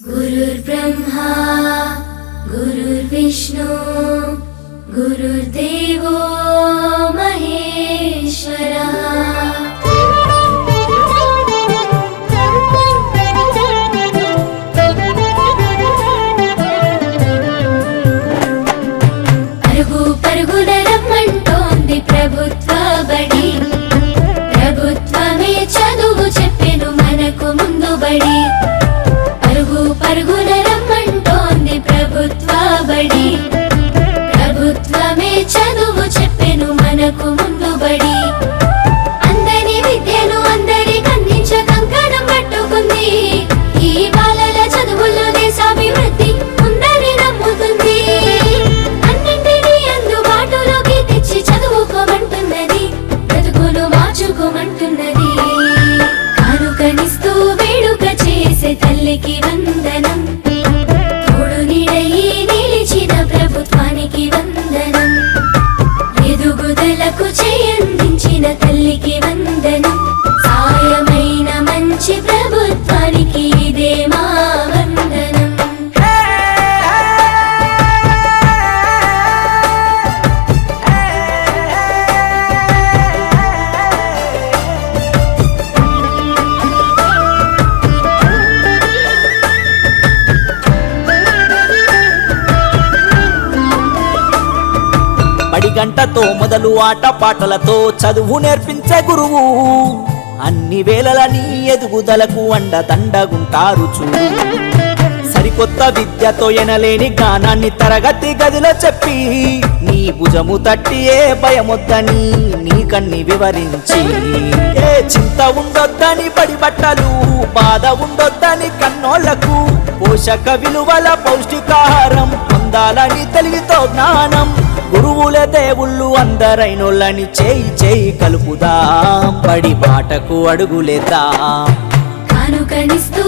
गुरुर्ब्रह्मा गुरुर्विष्णु गुरुर्देवो महेश्वरा। పరుగు పరుగున రమ్మంటోంది ప్రభుత్వ బడి, ప్రభుత్వమే చదువు చెప్పెను మనకు ముందు బడి. పరుగు పరుగున రమ్మంటోంది ప్రభుత్వ బడి, ప్రభుత్వమే చదువు చెప్పెను మనకు ముందు బడి. అందరి విద్యను అందరికి అందించ కంకణం పట్టుకుంది, ఈ బాలల చదువుల్లో దేశాభివృద్ధి ఉందని నమ్ముతుంది. అన్నింటినీ అందుబాటులోకి తెచ్చి చదువుకోమంటున్నది, బ్రతుకును మార్చుకోమంటున్నది. కానుకనిస్తూ వేడుక చేసే తల్లికి వందనం, తోడు నీడయి నిలిచిన ప్రభుత్వానికి వందనం. ఎదుగుదలకు చేయందించిన తల్లికి వందనం, సాయమైన మంచి ప్రభుత్వానికి ఇదే మా వందనం. బడి గంటతో మొదలు ఆట పాటలతో చదువు నేర్పించే గురువు, అన్ని వేళల నీ ఎదుగుదలకు అండదండగుంటారు చూడు. సరికొత్త విద్యతో ఎనలేని జ్ఞానాన్ని తరగతి గదిలో చెప్పి, నీ భుజము తట్టి ఏ భయమొద్దని నీకన్ని వివరించి, ఏ చింత ఉండొద్దని బడి బట్టలు, బాధ ఉండొద్దని కన్నోళ్లకు, పోషక విలువల పౌష్టికాహారం పొందాలని తెలివితో జ్ఞానం. గురువుల దేవుళ్ళు అందరైనోళ్ళని చేయి చేయి కలుపుదాం, బడి బాటకు అడుగులేద్దాం. కానుకనిస్తూ